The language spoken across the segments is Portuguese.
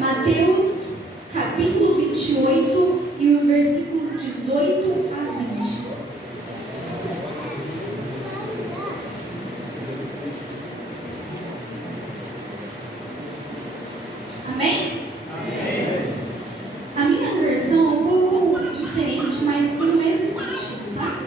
Mateus capítulo 28 e os versículos 18 a 20. Amém? Amém. A minha versão é um pouco diferente, mas tem o mesmo sentido, tá?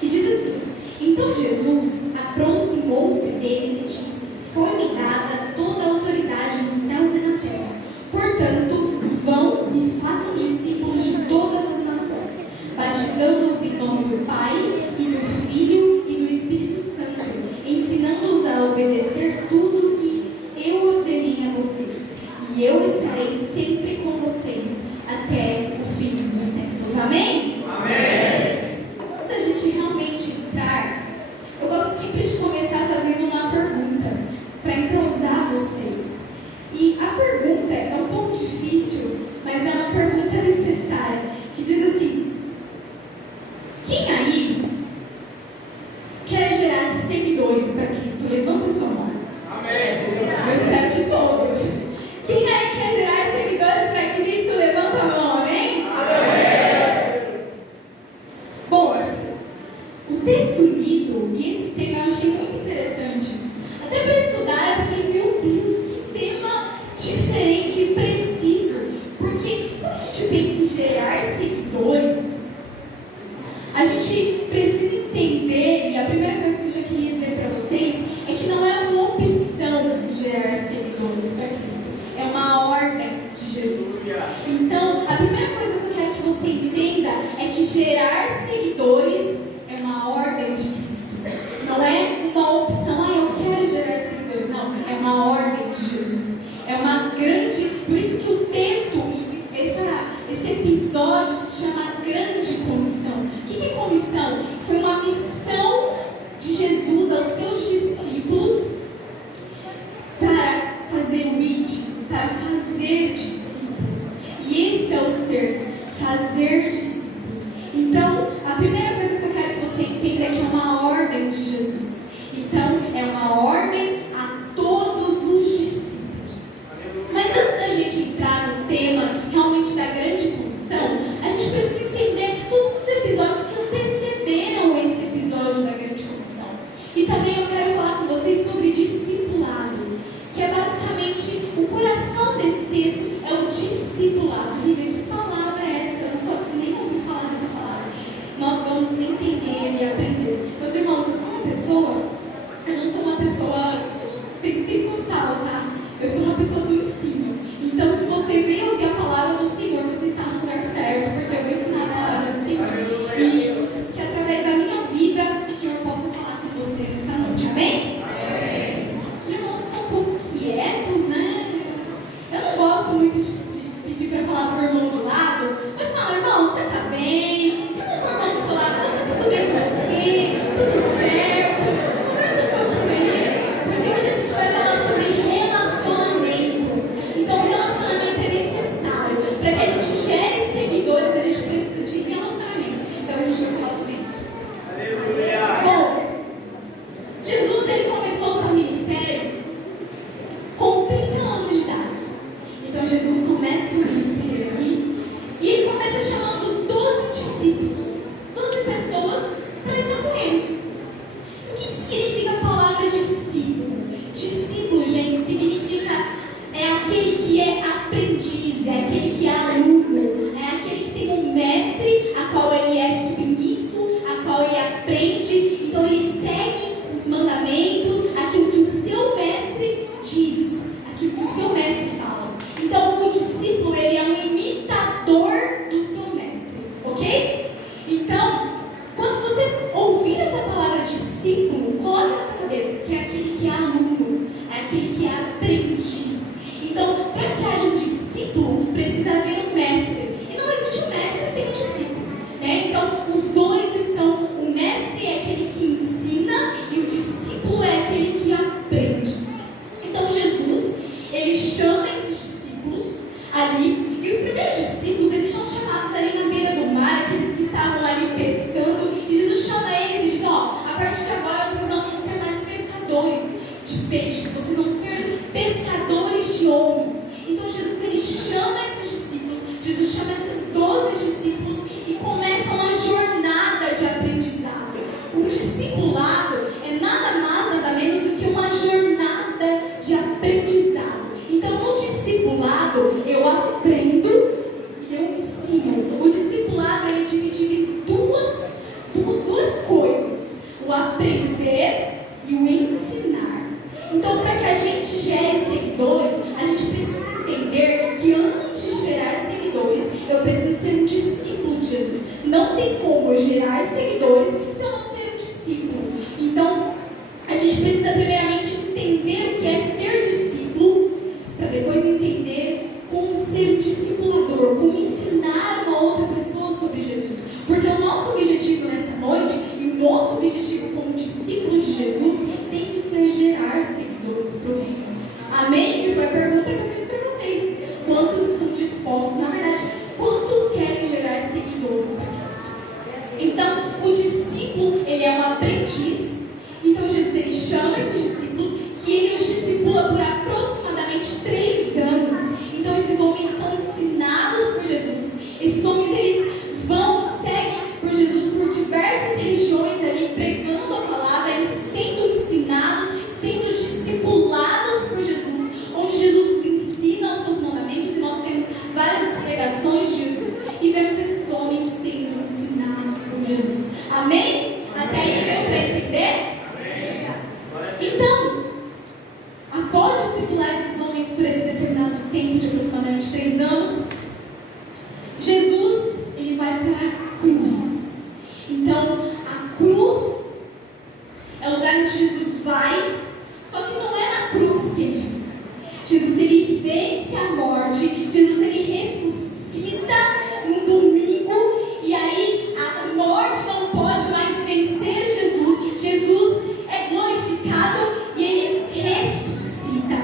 Que diz assim: Então Jesus aproximou-se deles e disse: Foi-me dada toda a autoridade nos céus e na terra. Portanto, vão e façam discípulos de todas as nações, batizando-os em nome do Pai, e do Filho e do Espírito Santo, ensinando-os a obedecer tudo o que eu ordenei a vocês. E eu estarei sempre com vocês até o fim dos tempos. Amém? Amém. Antes da gente realmente entrar, eu gosto sempre de começar fazendo uma pergunta para entrosar vocês. E a pergunta é um pouco difícil, mas é uma pergunta necessária, que diz assim: quem aí quer gerar seguidores para Cristo? Levanta sua mão. Amém. Eu espero que todos. Quem aí quer gerar seguidores para Cristo? Levanta a mão, amém? Amém. Bom, o texto lido e esse tema eu achei muito interessante. Até para estudar, eu falei, meu Deus, que tema diferente e preciso. Porque quando a gente pensa em gerar seguidores, a gente precisa entender, e a primeira coisa que eu já queria dizer para vocês é que não é uma opção gerar seguidores para Cristo, é uma ordem de Jesus. Então, a primeira coisa que eu quero que você entenda é que gerar seguidores é uma ordem de Cristo. Não é uma opção, eu quero gerar seguidores. Não, é uma ordem de Jesus. É uma grande... Por isso que o texto, esse episódio se chama Grande Comissão. O que é comissão? Foi uma missão de Jesus aos seus discípulos para fazer o id, para fazer discípulos. E esse é o ser, fazer discípulos. Então, a primeira coisa que eu quero que você entenda é que é uma ordem de Jesus. Então, é uma ordem a todos os discípulos. Mas antes da gente entrar no tema realmente da grande comissão, a gente precisa entender todos os episódios que antecederam esse episódio da grande comissão. E também eu quero falar com vocês sobre discipulado, que é basicamente o coração desse texto, é o discipulado. Que palavra é essa? Eu nunca nem ouvi falar dessa palavra. Nós vamos entender e aprender. Meus irmãos, eu não sou uma pessoa pentecostal, tá? Eu sou uma pessoa do ensino. Então, se você veio ouvir a palavra do Senhor, você está no lugar certo, porque eu vou ensinar a palavra do Senhor. E que através da minha vida, o Senhor possa falar com você nessa noite. Amém? Amém. Os irmãos estão um pouco quietos, né? Eu não gosto muito de pedir para falar para o irmão do lado, mas fala, irmão, você está bem? Fala para o irmão do seu lado, está tudo bem com você? Tudo certo? Conversa um pouquinho aí, porque hoje a gente vai falar sobre relacionamento. Então, relacionamento é necessário. Para que a gente gere seguidores, a gente precisa de relacionamento. Então, a gente vai falar sobre isso. Aleluia. Bom, Jesus, ele começou o seu ministério com 30 anos de idade. Então Jesus começa o seu ministério ali e ele começa chamando 12 discípulos, 12 pessoas para estar com ele. O que significa a palavra discípulo? Discípulo, gente, significa aquele que é aprendiz, é aquele que é aluno, é aquele que tem um mestre a qual ele é submisso, a qual ele aprende. Então ele segue os mandamentos, aquilo que o seu mestre diz, aquilo que o seu mestre fala. Então o discípulo, ele é um imitador do seu mestre, ok? Então, quando você ouvir essa palavra discípulo, coloque na sua cabeça que é aquele que é aluno, é aquele que é aprendiz. Então, para que haja um discípulo, precisa haver um mestre. E não existe um mestre sem um discípulo, né? Então, os dois estão. O mestre é aquele que ensina e o discípulo é aquele que aprende. Então, Jesus, ele chama esses discípulos ali. E os primeiros discípulos, eles são chamados ali na beira do mar, aqueles que estavam ali pescando. E Jesus chama eles e diz, a partir de agora vocês não vão ser mais pescadores de peixes, vocês vão ser pescadores de homens. Então Jesus, ele chama esses discípulos, Jesus chama esses 12 discípulos e começa uma jornada de aprendizado. O discipulado é nada mais, nada menos do que uma jornada de aprendizado. Então, no discipulado, eu aprendo e eu ensino. O discipulado é dividido em duas coisas: o aprender e o ensinar. Então, para que a gente gere seguidores, a gente precisa entender que antes de gerar seguidores, eu preciso ser um discípulo de Jesus. Não tem como eu gerar seguidores se eu não ser um discípulo. Então, a gente precisa primeiramente entender o que é ser discípulo, para depois entender como ser um discipulador, como ensinar uma outra pessoa sobre Jesus. Porque o nosso objetivo nessa noite, e o nosso objetivo como discípulos de Jesus, tem que ser gerar seguidores para o reino. Amém? Que foi a pergunta que eu fiz para vocês. Quantos estão dispostos, na verdade, quantos querem gerar seguidores para Cristo? Então, o discípulo, ele é um aprendiz. Então, Jesus, ele chama esses discípulos e ele os discipula por aproximadamente 3 anos. Então, esses homens são ensinados por Jesus. Esses homens, eles seguem por Jesus por diversas regiões ali, pregando a palavra, eles sendo ensinados, sendo discipulados por Jesus, onde Jesus os ensina os seus mandamentos, e nós temos várias pregações de Jesus, e vemos esses homens sendo ensinados por Jesus. Amém? Até aí deu para entender? Então, após discipular esses homens por esse determinado tempo de aproximadamente 3 anos, Jesus, ele vai para a cruz. Então, a cruz é o lugar onde Jesus vai, só que não é na cruz que ele fica. Jesus, ele vence a morte, Jesus, ele ressuscita no domingo, e aí a morte não pode mais vencer Jesus. Jesus é glorificado e ele ressuscita.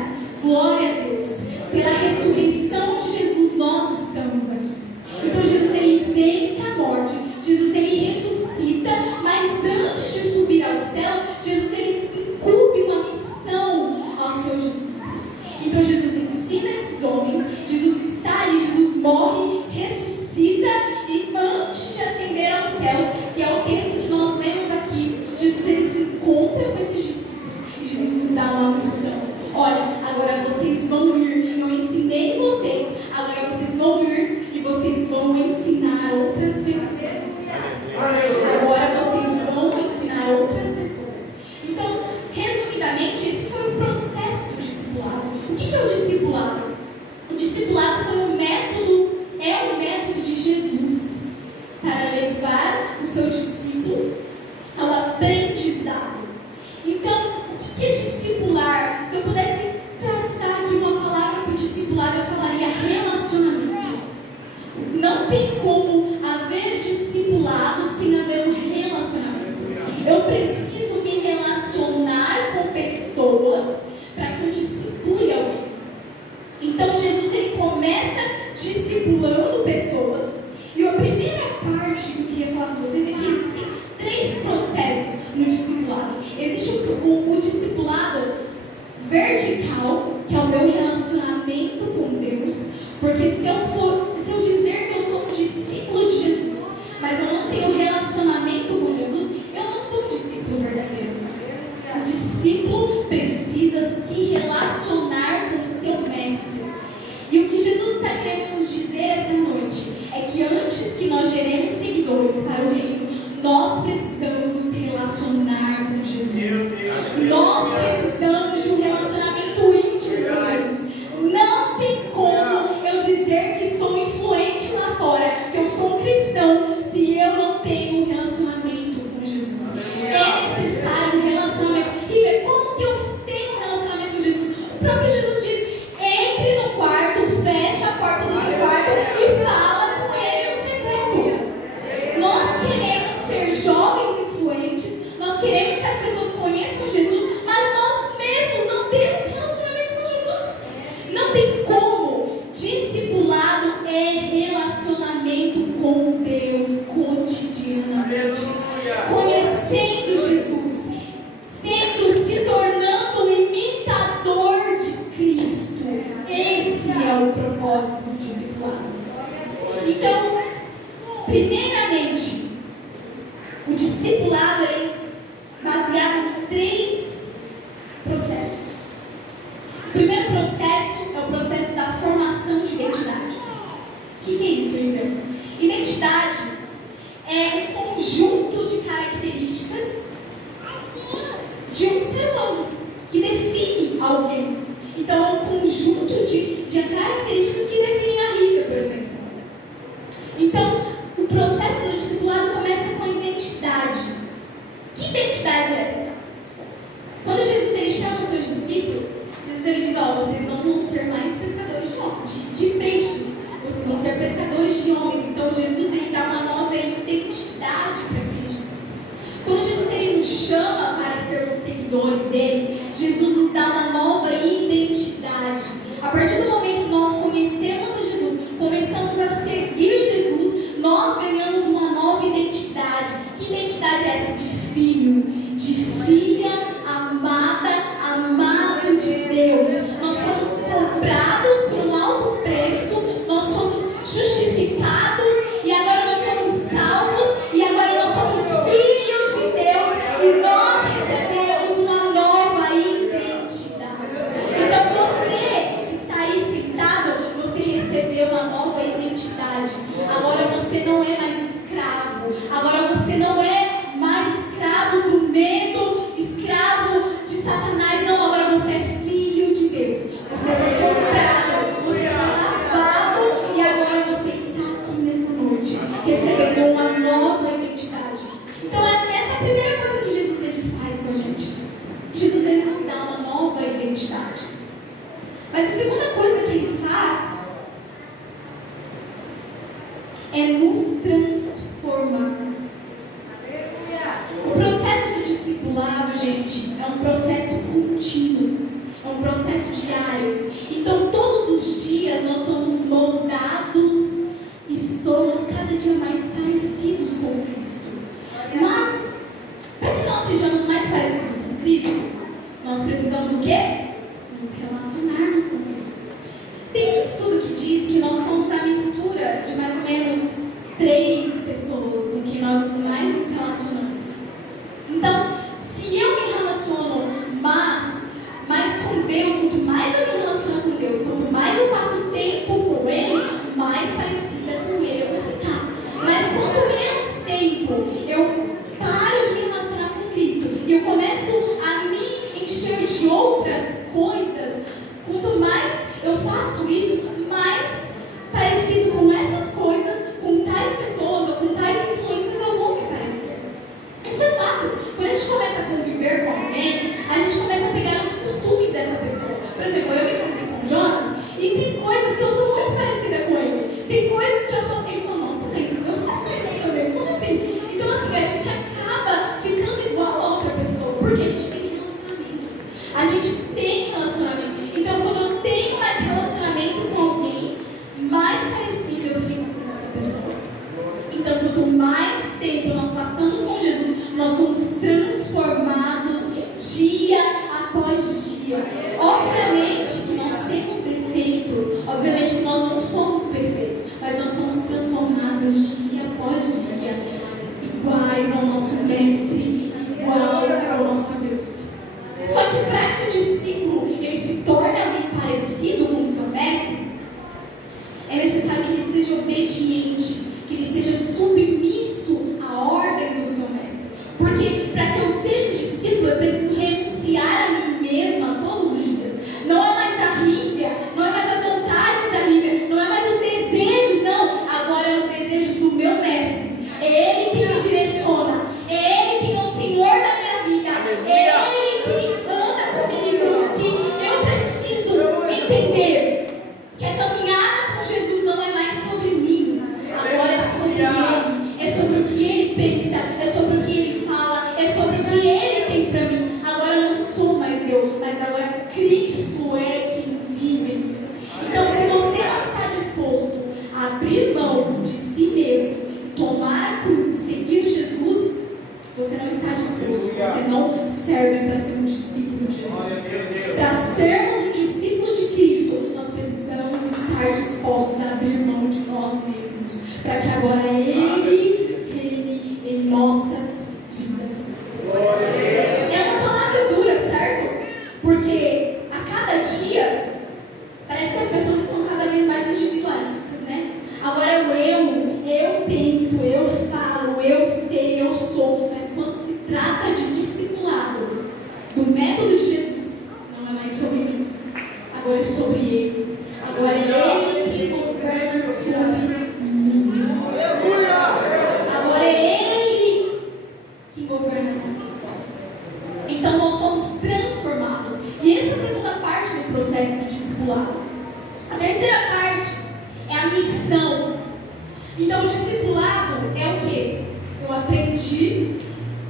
Glória a Deus. Pela ressurreição de Jesus nós estamos aqui. Então Jesus, ele vence a morte, Jesus, ele ressuscita, mas antes de subir aos céus, Jesus, ele incumbe uma missão aos seus discípulos. Então Jesus ensina esses homens, Jesus está ali, Jesus morre, ressuscita, e antes de ascender aos céus, que é o texto que nós lemos aqui, Jesus, ele se encontra com esses discípulos e Jesus nos dá uma missão. Olha, agora vocês vão ir, eu ensinei vocês, agora vocês vão ir e vocês vão ensinar outras pessoas. Agora vocês vão ensinar outras pessoas. Então, resumidamente, esse foi o processo do discipulado. O que é o discipulado? O discipulado foi um método de Jesus para levar o seu discípulo ao aprendizado. Então, o que é discipular? Se eu pudesse traçar aqui uma palavra para o discipulado, eu falaria relacionamento. Não tem como haver discipulado sem haver um relacionamento. Eu preciso me relacionar com pessoas para que eu discipule alguém. Então Jesus, ele começa discipulando pessoas. E a primeira parte que eu queria falar com vocês é que existem 3 processos no discipulado. Existe o discipulado vertical, que é o meu relacionamento com Deus. Porque se eu dizer que eu sou um discípulo de Jesus, mas eu não tenho relacionamento com Jesus, eu não sou um discípulo verdadeiro. O discípulo precisa se relacionar com o seu mestre. E o que Jesus está querendo nos dizer essa noite é que antes que nós geremos seguidores para o reino, nós precisamos nos relacionar com Jesus. Nós precisamos de um relacionamento íntimo com Jesus. Não tem como eu dizer que sou influente lá fora, que eu sou um cristão, se eu não tenho um relacionamento com Jesus. É necessário um relacionamento. E ver como que eu tenho um relacionamento com Jesus. O próprio Jesus diz: entre no quarto, feche a porta do teu quarto e fala com ele no secreto. Nós queremos ser jovens esse é o propósito do discipulado. Então, primeiramente, o discipulado é baseado em 3 processos. O primeiro processo é o processo da formação de identidade. O que é isso, Iver? Identidade é um conjunto de características de um ser humano que define alguém. Então, é um conjunto de características que definem a Rívia, por exemplo. Então, o processo do discipulado começa com a identidade. Que identidade é essa? Quando Jesus ele chama os seus discípulos, Jesus ele diz: vocês não vão ser mais pescadores de peixe, vocês vão ser pescadores de homens. Então, Jesus ele dá uma nova identidade para aqueles discípulos. Quando Jesus ele nos chama para sermos seguidores dele, Jesus nos dá uma nova identidade. A partir do momento que nós conhecemos a Jesus, começamos a seguir Jesus, nós ganhamos uma nova identidade. Que identidade é essa? De filho, de filha amada, amado de Deus. Nós somos comprados por um alto preço, nós somos justificados e agora nós somos salvos e agora nós somos filhos de Deus e nós recebemos uma nova identidade. Então você que está aí sentado, você recebeu uma nova identidade. Agora você não é mais escravo, agora você não é mais escravo do medo, escravo de Satanás, não, agora você é filho de Deus. Você foi comprado, você foi lavado e agora você está aqui nessa noite, recebendo uma nova identidade. Então é essa a primeira coisa que Jesus ele faz com a gente. Jesus ele nos dá uma nova identidade. Mas a segunda coisa que ele faz é nos transformar. O processo do discipulado, gente, é um processo contínuo, é um processo diário. Então, todos os dias nós somos moldados e somos cada dia mais parecidos com Cristo. Mas, para que nós sejamos mais parecidos com Cristo, nós precisamos o quê? Nos relacionarmos com Ele. Tem um estudo que diz que nós somos a mistura de mais ou menos 3 pessoas com que nós mais nos relacionamos. Então, se eu me relaciono mais com Deus, quanto mais eu me relaciono com Deus, quanto mais eu passo tempo com Ele, mais parecida com Ele eu vou ficar. Mas quanto menos tempo eu paro de me relacionar com Cristo e eu começo a me encher de outras coisas, quanto mais eu faço isso, mais parecido com essas coisas, com tais pessoas ou com tais influências eu vou me parecer. Isso é fato. Quando a gente começa a conviver com alguém, a gente começa a pegar os costumes dessa pessoa. Por exemplo, eu me casei com o Jonas e tem coisas que eu sou muito parecida com ele. Tem coisas que eu falo, ele fala, nossa, mas eu faço isso também, como assim? Então assim, a gente acaba ficando igual a outra pessoa, porque a gente tem relacionamento. A gente tem relacionamento. Então quando eu tenho mais relacionamento com alguém, mais parecido eu fico com essa pessoa. Então quanto mais tempo nós passamos com Jesus, nós somos transformados dia após dia. Obviamente que nós temos defeitos, obviamente que nós não somos perfeitos, mas nós somos transformados dia após dia, iguais ao nosso mestre, igual ao nosso Deus. Só que para que o discípulo ele se torne alguém parecido com o seu mestre, é necessário que ele seja obediente, que ele seja submisso à ordem do seu mestre. Porque para que eu seja um discípulo, eu preciso renunciar a mim mesma todos os dias. Não é mais a Rívia, não é mais as vontades da Rívia, não é mais os desejos, não. Agora é os desejos do meu mestre. É Ele quem me direciona, é Ele quem é o Senhor da minha vida, é Ele quem anda comigo, que eu preciso entender que a caminhada com Jesus não é mais sobre mim, agora é sobre Ele, é sobre o que Ele pensa, é sobre o que Ele fala, é sobre o que Ele tem para mim. Agora não sou mais eu, mas agora Cristo é quem vive em mim. Então, se você não está disposto a abrir mão de si mesmo, tomar a cruz e seguir Jesus, você não está disposto, você não serve para ser um discípulo de Jesus. Para sermos um discípulo de Cristo, nós precisamos estar dispostos a abrir mão de nós mesmos, para que agora Ele reine em nossas vidas. É uma palavra dura, certo? Porque a cada dia, parece que as pessoas estão cada vez mais individualistas, né? Agora eu penso, eu falo, eu sei, eu sou, mas quando se trata de discipulado, do método de Jesus, não é mais sobre mim, agora é sobre Ele. Agora é Ele que governa sobre mim. Agora é Ele que governa as nossas vidas. Então nós somos transformados. E essa é a segunda parte do processo do discipulado. A terceira parte é a missão. Então o discipulado é o quê? Eu aprendi,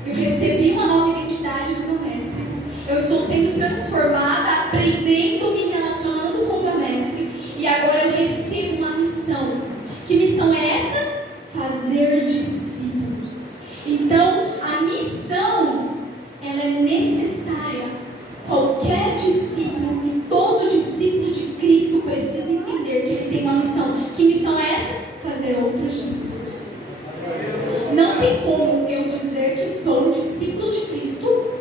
eu recebi uma nova identidade do meu mestre. Eu estou sendo transformada, aprendendo, me relacionando com o meu mestre. E agora eu recebo uma missão. Que missão é essa? Fazer discípulos. Então, a missão, ela é necessária. Qualquer discípulo e todo discípulo de Cristo precisa entender que ele tem uma missão. Que missão é essa? Fazer outros discípulos. Não tem como eu dizer que sou um discípulo de Cristo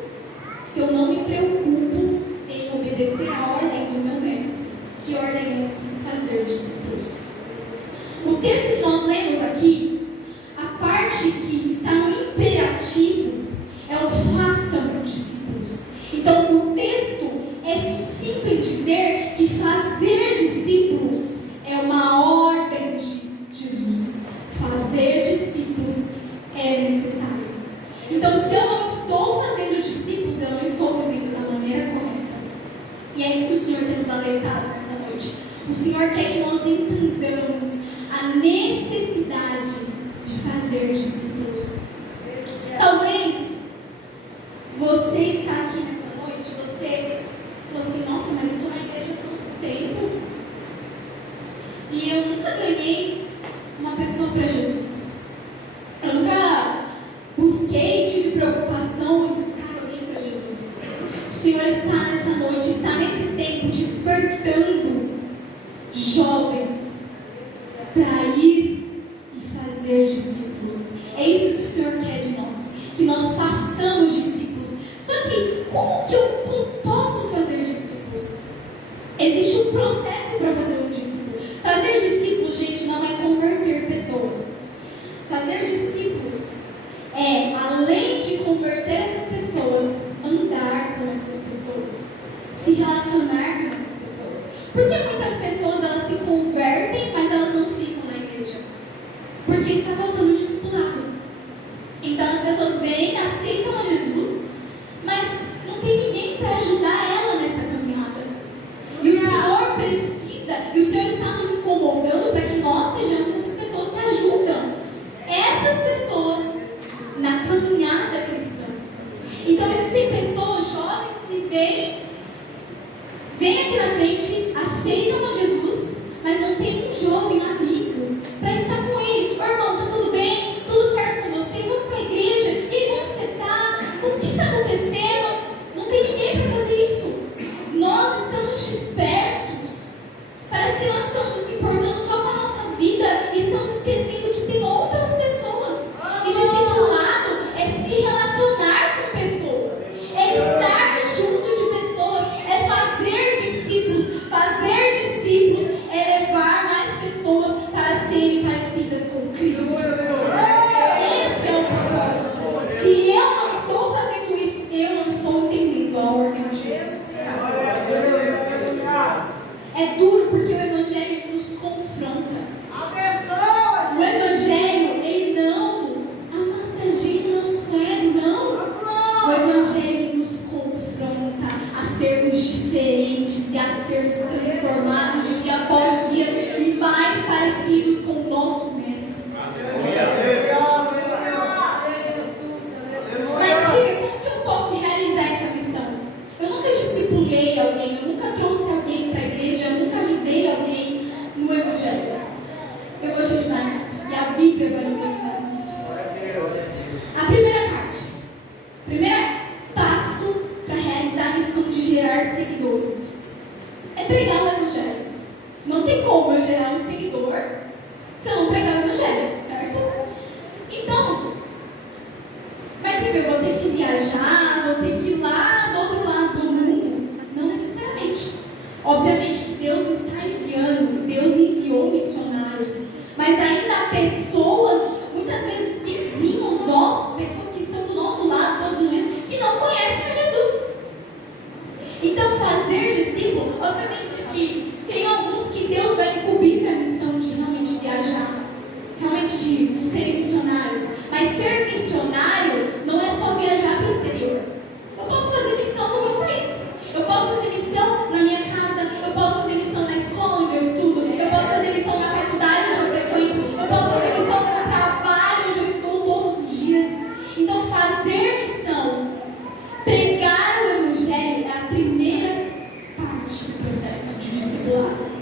se eu não me preocupo em obedecer a ordem do meu mestre. Que ordem é essa? Fazer discípulos. O texto que nós lemos aqui, a parte que está no imperativo é o façam discípulos. Então o texto é sucinto em dizer que fazer discípulos é uma ordem de Jesus. Fazer discípulos é necessário. Então se eu não estou fazendo discípulos, eu não estou vivendo da maneira correta. E é isso que o Senhor tem nos alertado nessa noite. O Senhor quer que nós entendamos a necessidade de fazer discípulos. Talvez você está aqui nessa noite, você falou assim, nossa, mas eu estou na igreja há tanto tempo e eu nunca ganhei uma pessoa para Jesus. Eu nunca busquei, tive preocupação em buscar alguém para Jesus. O Senhor está nessa noite, está nesse tempo despertando jovens para ir e fazer discípulos. É isso que o Senhor quer de nós, que nós façamos discípulos. Só que como que eu posso fazer discípulos? Existe um processo para fazer um discípulo. Fazer discípulos, gente, não é converter pessoas. Fazer discípulos é, além de converter essas pessoas, andar com essas pessoas, se relacionar com essas pessoas. Porque muitas pessoas elas se convertem, mas elas não ficam na igreja. Porque está faltando discipulado. Então as pessoas vêm, aceitam a Jesus, mas não tem ninguém para ajudar ela nessa caminhada. E o Senhor precisa, e o Senhor está nos incomodando para que nós sejamos essas pessoas que ajudam essas pessoas na caminhada cristã. Então existem pessoas jovens que vêm não tem como eu gerar um seguidor se eu não pregar o evangelho, certo? Então, mas eu vou ter que viajar, vou ter que ir lá do outro lado do mundo? Não necessariamente. Obviamente que Deus está enviando, Deus enviou missionários, mas ainda há pessoas, muitas vezes vizinhos nossos, pessoas que estão do nosso lado todos os dias, que não conhecem a Jesus. Então, fazer discípulo, obviamente que tem alguns que Deus vai incumbir para a missão de realmente viajar, realmente de serem missionários. Mas ser missionário não é só viajar para o exterior. Eu posso fazer missão no meu país, eu posso fazer missão na minha casa, eu posso fazer missão na escola onde eu estudo, eu posso fazer missão na faculdade onde eu frequento, eu posso fazer missão no trabalho onde eu estou todos os dias. Então, fazer missão, pregar o evangelho é a primeira parte do processo de discipulado.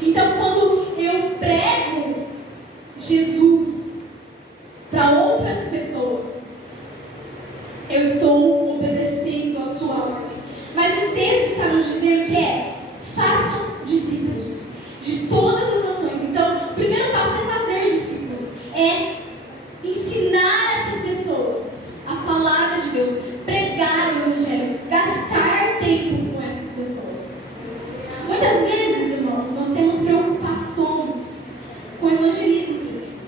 Então, quando eu prego Jesus para outras pessoas, eu estou obedecendo a sua ordem. Mas o texto está nos dizendo que façam discípulos de todas as nações. Então, o primeiro passo é fazer discípulos, é ensinar essas pessoas a palavra de Deus, pregar o evangelho, gastar tempo com essas pessoas. Muitas vezes, irmãos, nós temos preocupações com o evangelismo, por exemplo,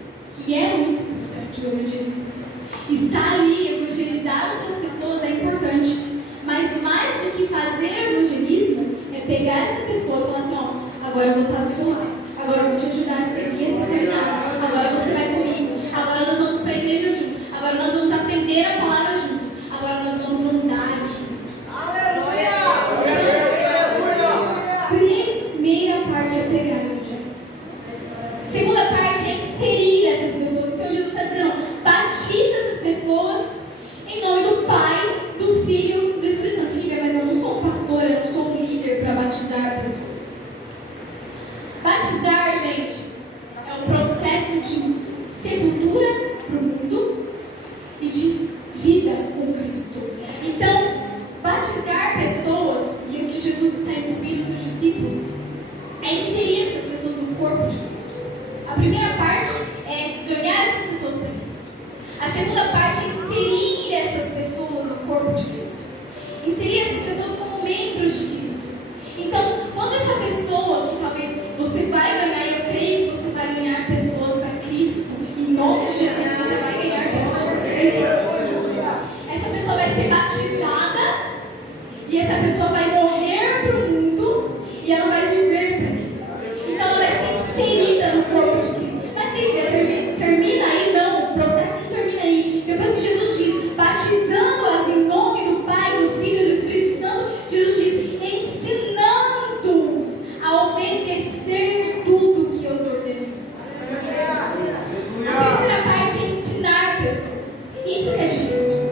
que é muito importante o evangelismo. Estar ali, evangelizar outras pessoas é importante, mas mais do que fazer o evangelismo, é pegar essa pessoa e falar assim, ó, agora eu vou estar do seu lado, agora eu vou te ajudar a seguir esse caminhado, agora você vai comigo, agora nós vamos para a igreja juntos, agora nós vamos aprender a palavra juntos, agora nós vamos andar juntos. Primeira parte é pregar o evangelho. Segunda parte é inserir essas pessoas. Então Jesus está dizendo, batiza essas pessoas em nome do Pai, do Filho, do Espírito Santo. Mas eu não sou um pastor, eu não sou um líder para batizar pessoas. Batizar, gente, é um processo de sepultura para o mundo e de vida com Cristo. Então, batizar pessoas, e o que Jesus está incumbindo os seus discípulos, é inserir essas pessoas no corpo de Cristo. A primeira parte é ganhar essas pessoas para Cristo. A segunda parte é inserir essas pessoas no corpo de Cristo. Inserir essas pessoas como membros de Cristo. Então, quando essa pessoa, que talvez você vai ganhar, eu creio que você vai ganhar pessoas para Cristo, em nome de Jesus, você vai ganhar pessoas para Cristo. Essa pessoa vai ser batizada, e essa pessoa vai morrer para o mundo, e ela vai viver para Cristo. Então, ela vai ser inserida no corpo de Cristo. Mas Silvia, termina aí? Não, o processo não termina aí. Depois que Jesus diz, batizando-as em nome do Pai, do Filho e do Espírito Santo, Jesus diz, ensinando-os a obedecer tudo que eu os ordenei. A terceira parte é ensinar pessoas. Isso que é difícil.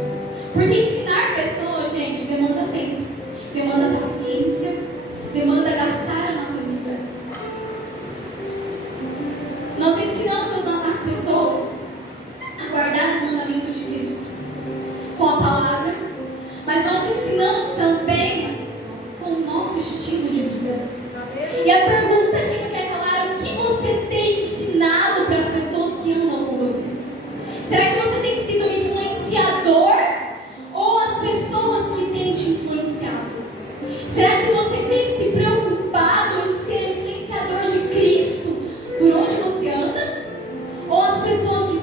Porque ensinar pessoas, gente, demanda tempo, demanda paciência, demanda gastar a nossa vida. Nós ensinamos as pessoas a guardar os mandamentos de Cristo com a palavra, mas nós ensinamos também com o nosso estilo de vida. E a pergunta que não quer calar é o que você tem ensinado para as pessoas que andam com você? Será que você tem sido um influenciador ou as pessoas que têm te influenciado? Será que você tem se preocupado em ser influenciador de Cristo por onde você anda? Ou as pessoas que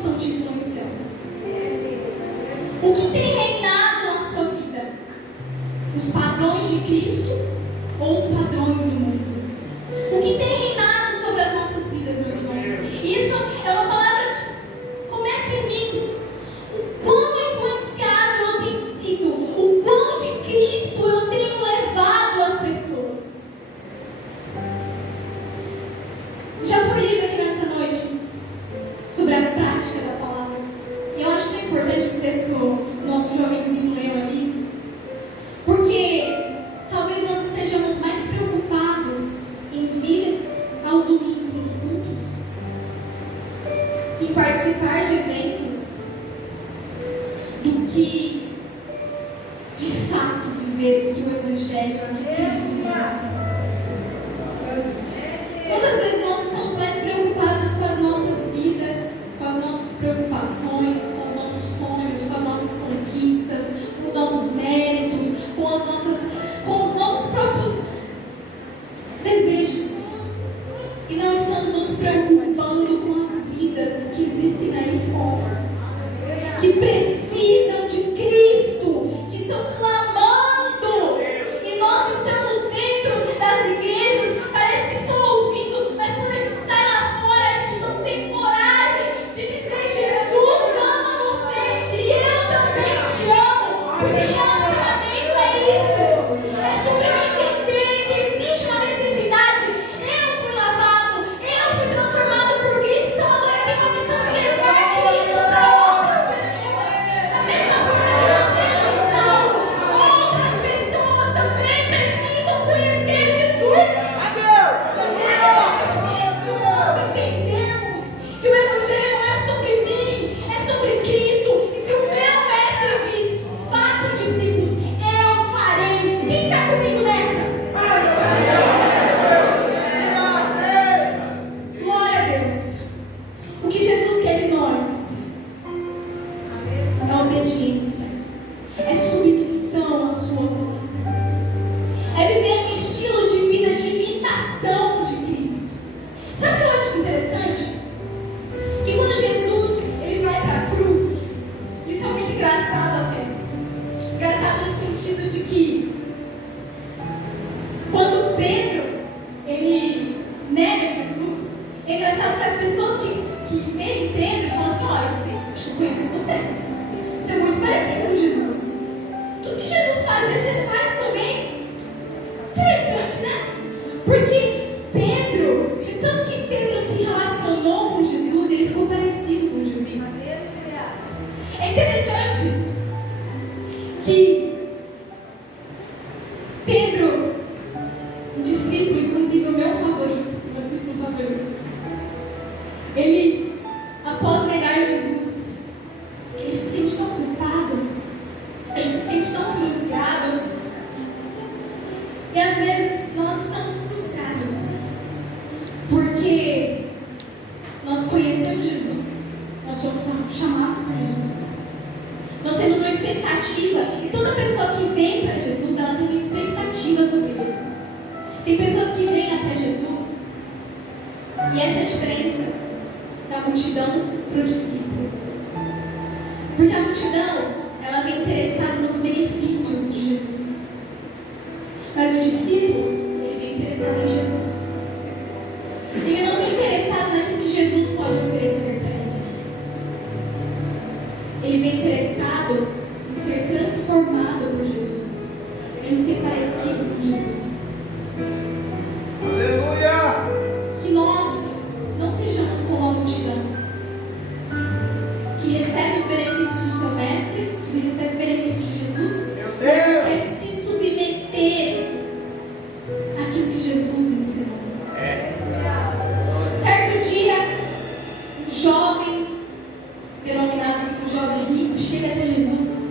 nega Jesus. É engraçado que as pessoas que veem Pedro falam assim: olha, acho que eu conheço você. Você é muito parecido com Jesus. Tudo que Jesus fazia, você faz também. Interessante, né? Porque Pedro, de tanto que Pedro se relacionou com Jesus, ele ficou parecido com Jesus. É interessante que Pedro, um discípulo, inclusive o meu favorito, meu discípulo favorito, ele, após negar Jesus, ele se sente tão culpado, ele se sente tão frustrado, e às vezes nós estamos frustrados, porque nós conhecemos Jesus, nós somos chamados por Jesus, nós temos uma expectativa, e toda pessoa que vem para Jesus, ela tem uma expectativa sobre ele. Tem pessoas que vêm até Jesus, e essa é a diferença da multidão para o discípulo. Porque a multidão, ela vem interessada nos benefícios de Jesus. Mas o discípulo, ele vem interessado em Jesus. Ele não vem interessado naquilo que Jesus pode oferecer para ele. Ele vem interessado em ser transformado por Jesus, em ser parecido com Jesus. Aleluia! Que nós não sejamos como a multidão, que recebe os benefícios do seu mestre, que recebe benefícios de Jesus, mas não quer se submeter àquilo que Jesus ensinou. Certo dia, um jovem, denominado como jovem rico, chega até Jesus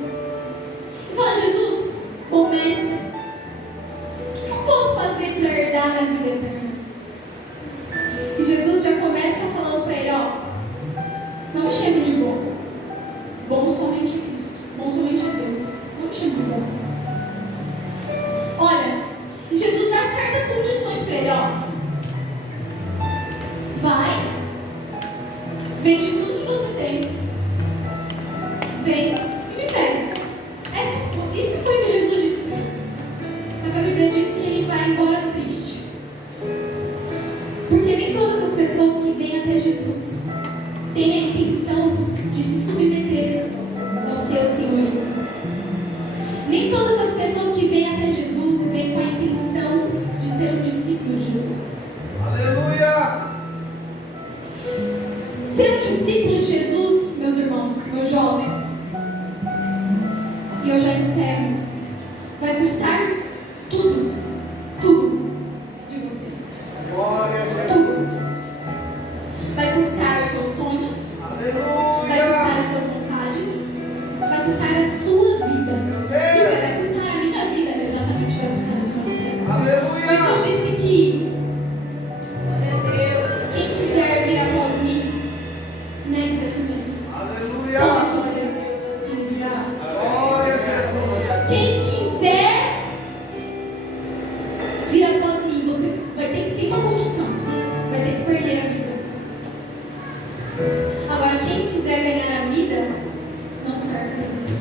e fala: Jesus, bom mestre, o que eu posso fazer para herdar a vida eterna? E Jesus já começa falando para ele: ó, não me chame de bom. Bom somente é Cristo. Bom somente é Deus. Não me chame de bom. Olha, e Jesus dá certas condições para ele: ó, vai, vende tudo que você tem, vem e me segue. Isso foi o que Jesus disse para ele. Só que a Bíblia diz que ele vai embora triste. Porque nem todas as pessoas que vêm até Jesus têm a intenção de se submeter ao seu senhorio. Nem todas as pessoas que vêm até Jesus vêm com a intenção de ser um discípulo de Jesus. Aleluia! Ser um discípulo de Jesus, meus irmãos, meus jovens, e eu já encerro, vai custar tudo, tudo de você. Glória a Jesus! Tudo. Vai custar os seus sonhos, vai custar Aleluia! as suas vontades, vai custar a sua vida. E vai custar a minha vida, exatamente, vai custar a sua vida. Aleluia! Jesus disse que quem quiser vir após mim, negue-se a si mesmo. Tome Aleluia! sua cruz e me siga. Glória a Jesus! Quem quiser vir após mim, você vai ter que ter uma condição, vai ter que perder a vida. Agora, quem quiser ganhar a vida, não serve para você.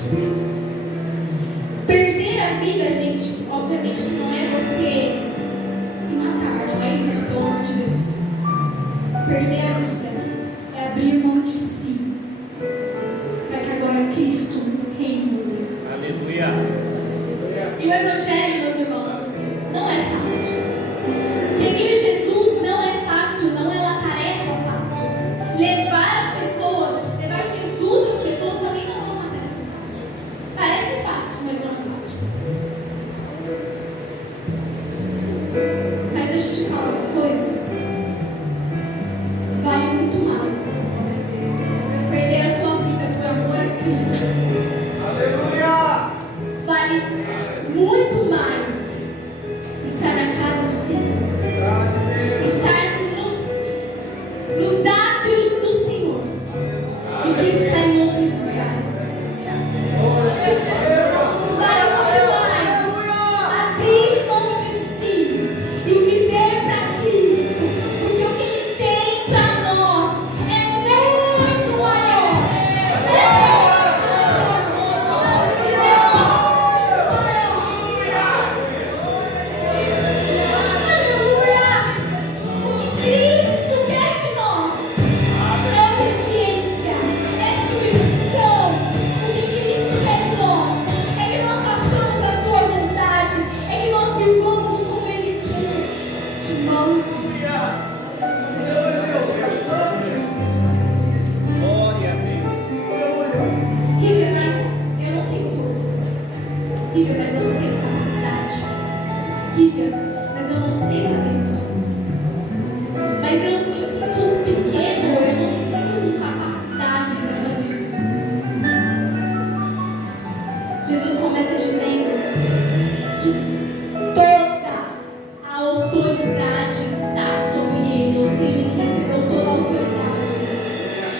Perder a vida, gente, obviamente que não é você se matar, não é isso, pelo amor de Deus. Perder a vida é abrir mão de si, para que agora Cristo reine em você. Aleluia! E o Evangelho, meus irmãos, não é fácil. Seguir Jesus não é fácil, não é uma tarefa fácil. Levar Jesus às pessoas também não é uma tarefa fácil. Parece fácil, mas não é fácil. Mas deixa eu te falar uma coisa. Vale muito mais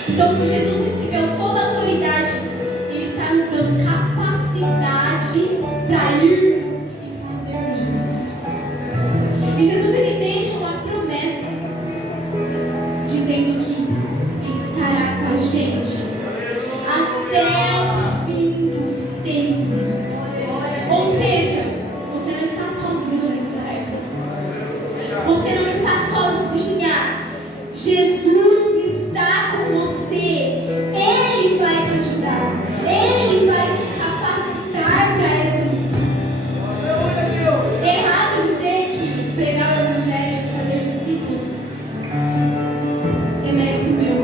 Então, se Jesus recebeu toda a autoridade, Ele está nos dando capacidade para irmos e fazermos discípulos. E Jesus, Ele deixa uma promessa, dizendo que Ele estará com a gente até o fim dos tempos. Ou seja, você não está sozinho nessa tarefa. Você não está sozinha. Jesus está com você. Ele vai te ajudar. Ele vai te capacitar para essa missão. É errado dizer que pregar o evangelho e fazer discípulos é mérito meu,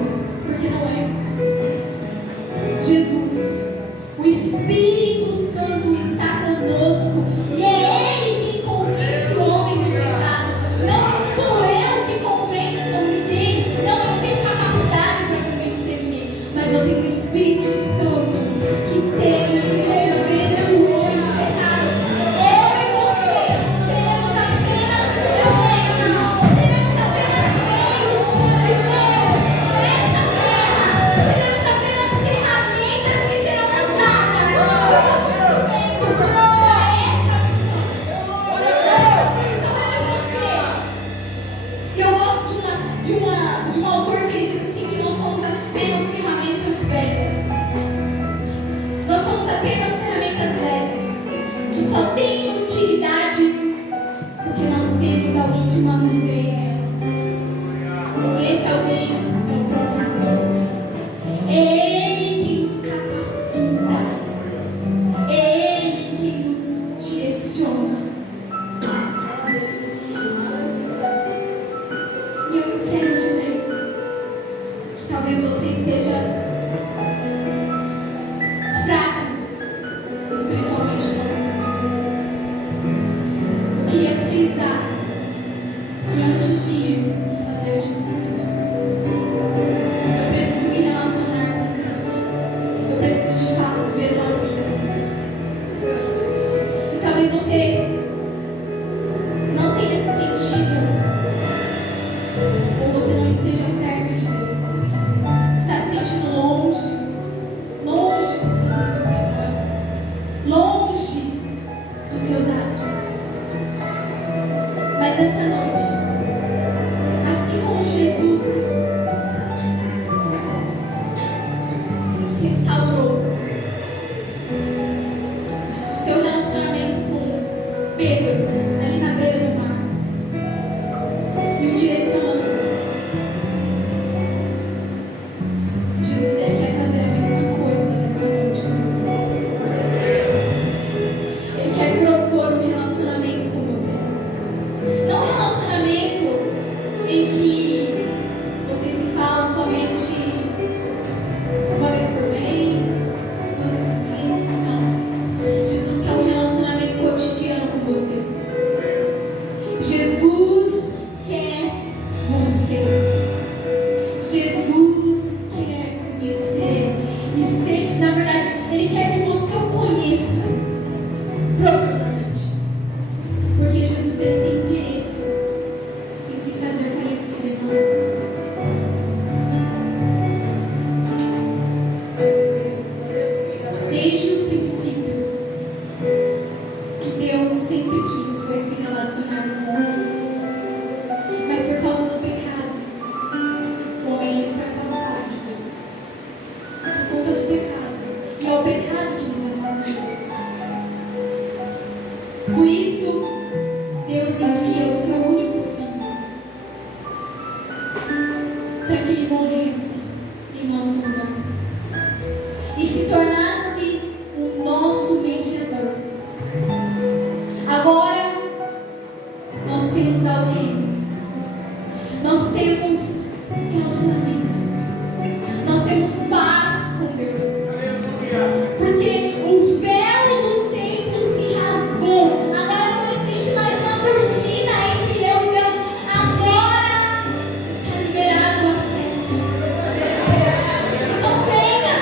porque não é. Jesus, o Espírito Santo está conosco e é Ele quem convence o homem do pecado. Não sou eu que convenço ninguém, não tenho capacidade para convencer ninguém, mas eu tenho o Espírito Santo que convence o homem do pecado. Eu e você seremos apenas instrumentos, seremos apenas meios de Deus nessa terra, seremos apenas ferramentas que serão usadas como instrumento para essa missão. Então eu e você. E eu gosto de um autor que ele diz assim que nós somos apenas ferramentas velhas. Nós somos apenas ferramentas velhas que só têm utilidade porque nós temos alguém que manuseia ela. E esse alguém é o próprio Deus. É Ele quem nos capacita. É Ele quem nos direciona. E eu encerro dizendo que talvez você esteja fraca espiritualmente falando. Eu queria frisar que antes de ir e fazer discípulos, eu preciso me relacionar com Cristo. Eu preciso de fato viver uma vida com Cristo. E talvez você não tenha esse sentido, ou você não esteja perto de Deus, está se sentindo longe dos caminhos do Senhor, longe dos seus atos. Mas essa noite, assim como Jesus restaurou o seu relacionamento com Pedro ali na beira do mar e o direcionou, Jesus, Ele quer fazer a mesma coisa nessa noite com você. Ele quer propor um relacionamento com você. Não um relacionamento em que vocês se falam somente uma vez por mês, 2 vezes por mês. Não. Jesus quer um relacionamento cotidiano com você. Jesus quer você. Jesus quer conhecer e ser, na verdade, Ele quer que você o conheça profundamente. Porque Jesus, Ele tem interesse em se fazer conhecido em nós. Desde o princípio, que Deus sempre quis foi se relacionar com o homem. Mas por causa do pecado, o homem ele foi afastado de Deus. Por conta do pecado. E é o pecado que nos afasta de Deus. Por isso, Deus envia o seu único filho para que ele morresse em nosso lugar e se tornasse o nosso mediador. Agora nós temos alguém, nós temos relacionamento, nós temos paz com Deus, porque o véu do templo se rasgou. Agora não existe mais uma cortina entre eu e Deus. Agora está liberado o acesso. Então venha,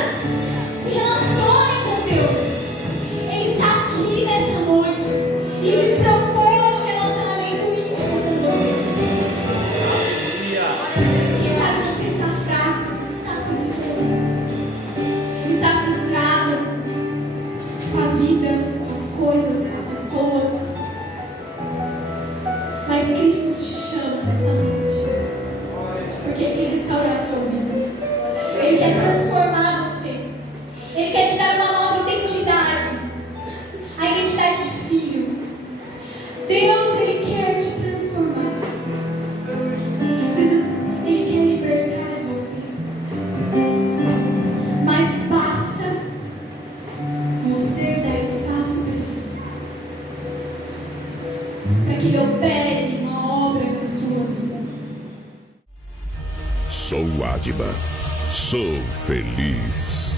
se relacione com Deus. Ele está aqui nessa noite e Ele propõe um relacionamento íntimo com você. Quem sabe você está Espírito te chama nessa noite. Porque Ele quer restaurar a sua vida. Ele quer transformar você. Ele quer te dar uma nova identidade. A identidade de filho. Deus, Ele quer te transformar. Jesus, Ele quer libertar você. Mas basta você dar espaço para que Ele opere uma obra na sua vida. Sou Adma. Sou feliz.